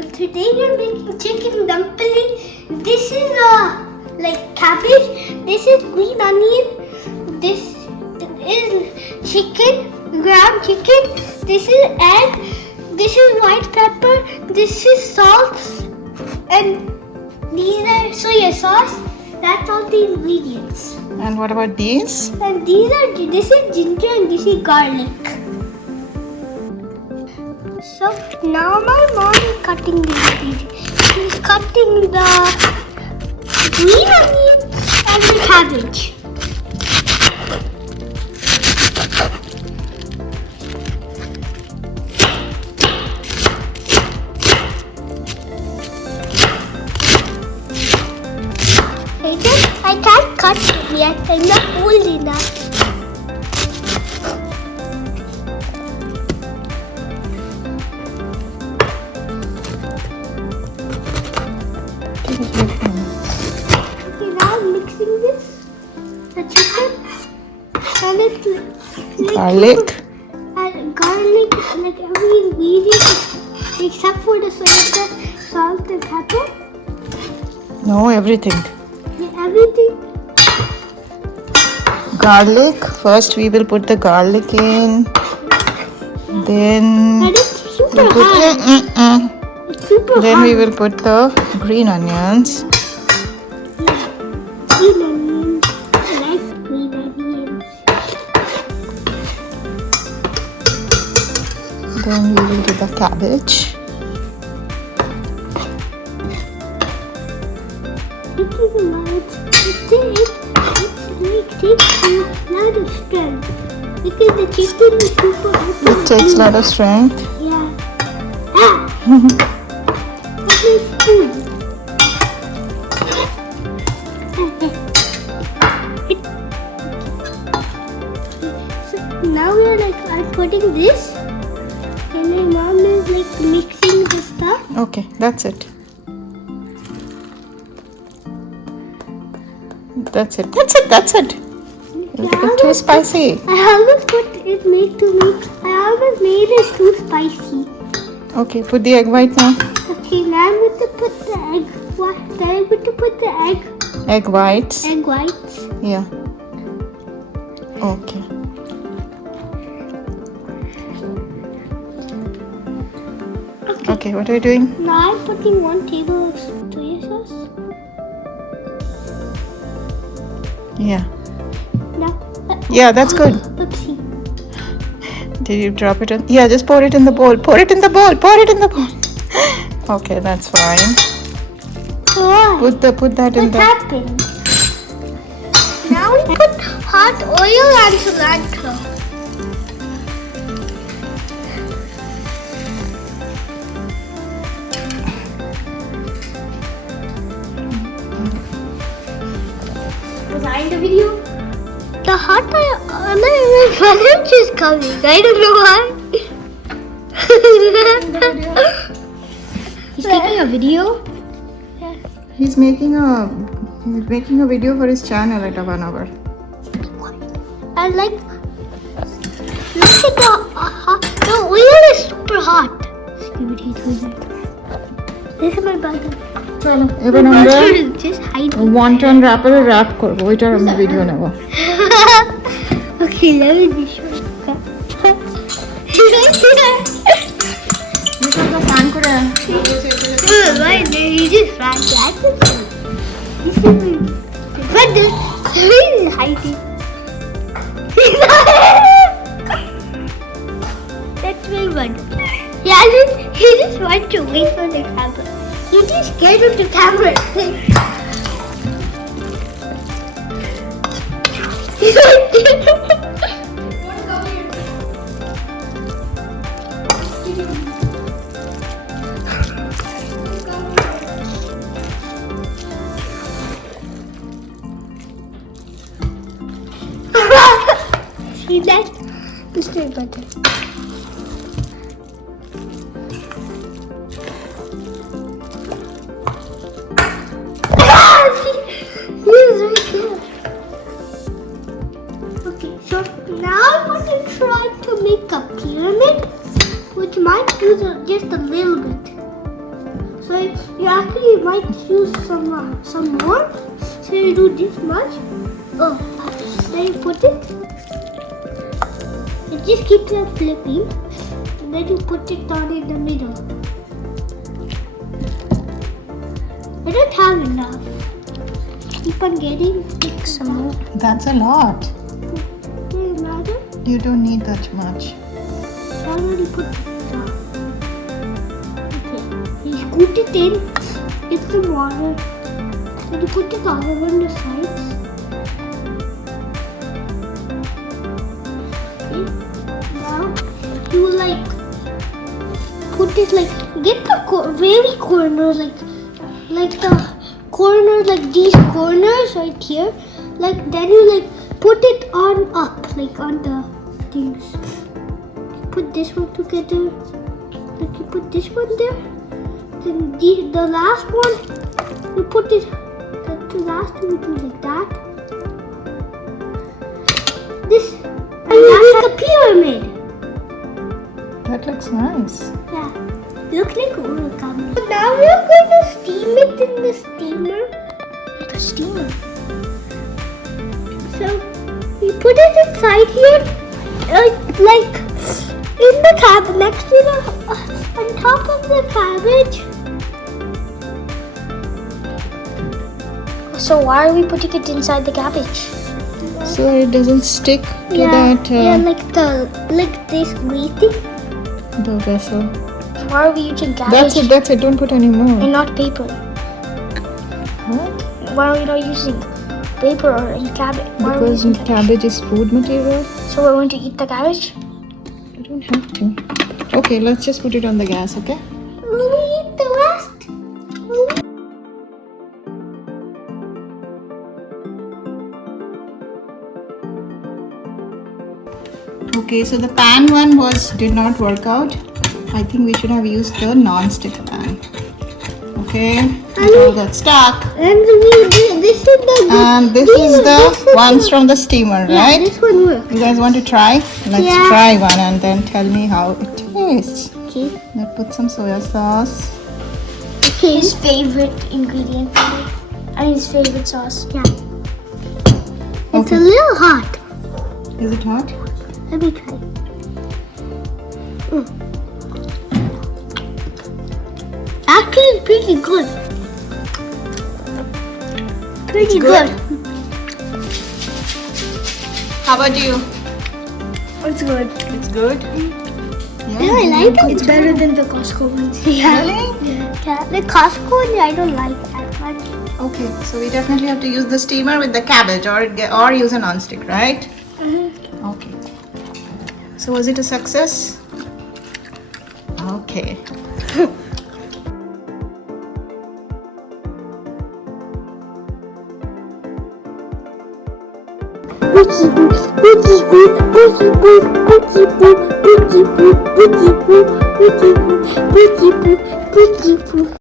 Today we're making chicken dumpling. This is like cabbage. This is green onion. This is chicken, ground chicken. This is egg. This is white pepper. This is salt, and these are soya sauce. That's all the ingredients. And what about these? And this is ginger and this is garlic. So now my mom is cutting these ingredients. She's cutting the green onion and the cabbage. I can't cut it yet. I'm not old enough. Okay, now I'm mixing this, the chicken, and it's like Garlic. and garlic, like every ingredient except for the soya sauce, salt and pepper. No, everything. Everything. Garlic. First we will put the garlic in. Then And it's super we'll put hot. It's super then hot. we will put the green onions. Green onions. I like green onions. Then we will do the cabbage. It is a lot. It takes a lot of strength. Because the chicken is super hot. It takes a lot of strength. Yeah. Ah! That makes food. So now we're like, I'm putting this. And my mom is like mixing the stuff. Okay, that's it. That's it. That's it. That's it. It's a bit too spicy. I always put it I always made it too spicy. Okay, put the egg white now. Okay, now I'm going to put the egg. Then I'm going to put the Egg whites. egg whites. Yeah. Okay. Okay, what are you doing? Now I'm putting 1 table of soya sauce. Yeah. Now, Yeah, that's good. oopsie. Did you drop it in? Yeah, just pour it in the bowl. Pour it in the bowl. Pour it in the bowl. Okay, that's fine. What? Put that in What the. happened? Now we put hot oil and cilantro. Was I in the video? The hot oil, my lunch is coming. I don't know why. He's taking a video? He's making a video for his channel at 1 hour. I like. Look at the oil is super hot. See what he's doing. This is my burger. চলো এবার My আমরা burger is just hiding. Wonton র্যাপারে wrap করবো ওইটার আমরা video নেব Okay, let me be sure. স্নান করে Right there, he just ran back. But this is hiding. That's my burger. Yeah, he just wants to wait for the camera. You're too scared of the camera. See that? Mr. Butter. He's right there. Okay, so now I'm going to try to make a pyramid, which might use just a little bit. So you actually might use some more. So you do this much. Oh, then you put it. You just keep it flipping. And then you put it down in the middle. I don't have enough. Keep on getting some more. That's a lot. Does it matter? You don't need that much. I already put it down. Okay. You scoop it in. Get some water. Then you put it all over on the sides. Okay. Now you like put it like get the very corners like the corners like these corners right here. Like then you like put it on up like on the things. Put this one together. Like you put this one there. Then the last one you put it. The last one you do like that. This and that's like a pyramid. That looks nice. Yeah, look like origami. So now we're going to steam it in the steamer. The steamer. So we put it inside here, like in the cabbage, next to the on top of the cabbage. So why are we putting it inside the cabbage? So it doesn't stick to that like this greasy. the vessel. Why are we using cabbage That's it. Don't put any more. and not paper? What? Why are we not using paper or cabbage? Why are we Because using cabbage? cabbage is food material. So we're going to eat the cabbage? You don't have to. Okay, let's just put it on the gas, okay? Will we eat the rest? Okay, so the pan one did not work out. I think we should have used the non-stick pan. Okay, it all got stuck. And this is the And this is the ones from the steamer, yeah, right? this one works. You guys want to try? Let's Yeah. try one and then tell me how it tastes. Okay. Let's put some soya sauce. His favorite ingredient. And his favorite sauce. Yeah. It's Okay. a little hot. Is it hot? Let me try. Actually, it's pretty good. Pretty good? good. How about you? It's good. It's good. Yeah, I like it. It's better than the Costco ones. Yeah. Really? Yeah. The Costco ones I don't like that much. Okay, so we definitely have to use the steamer with the cabbage or use a non-stick, right? Okay. So was it a success? Okay. Boogie boo, boogie boo, boogie boo, boogie boo, boogie boo, boogie boo, boogie boo, boogie boo, boogie boo.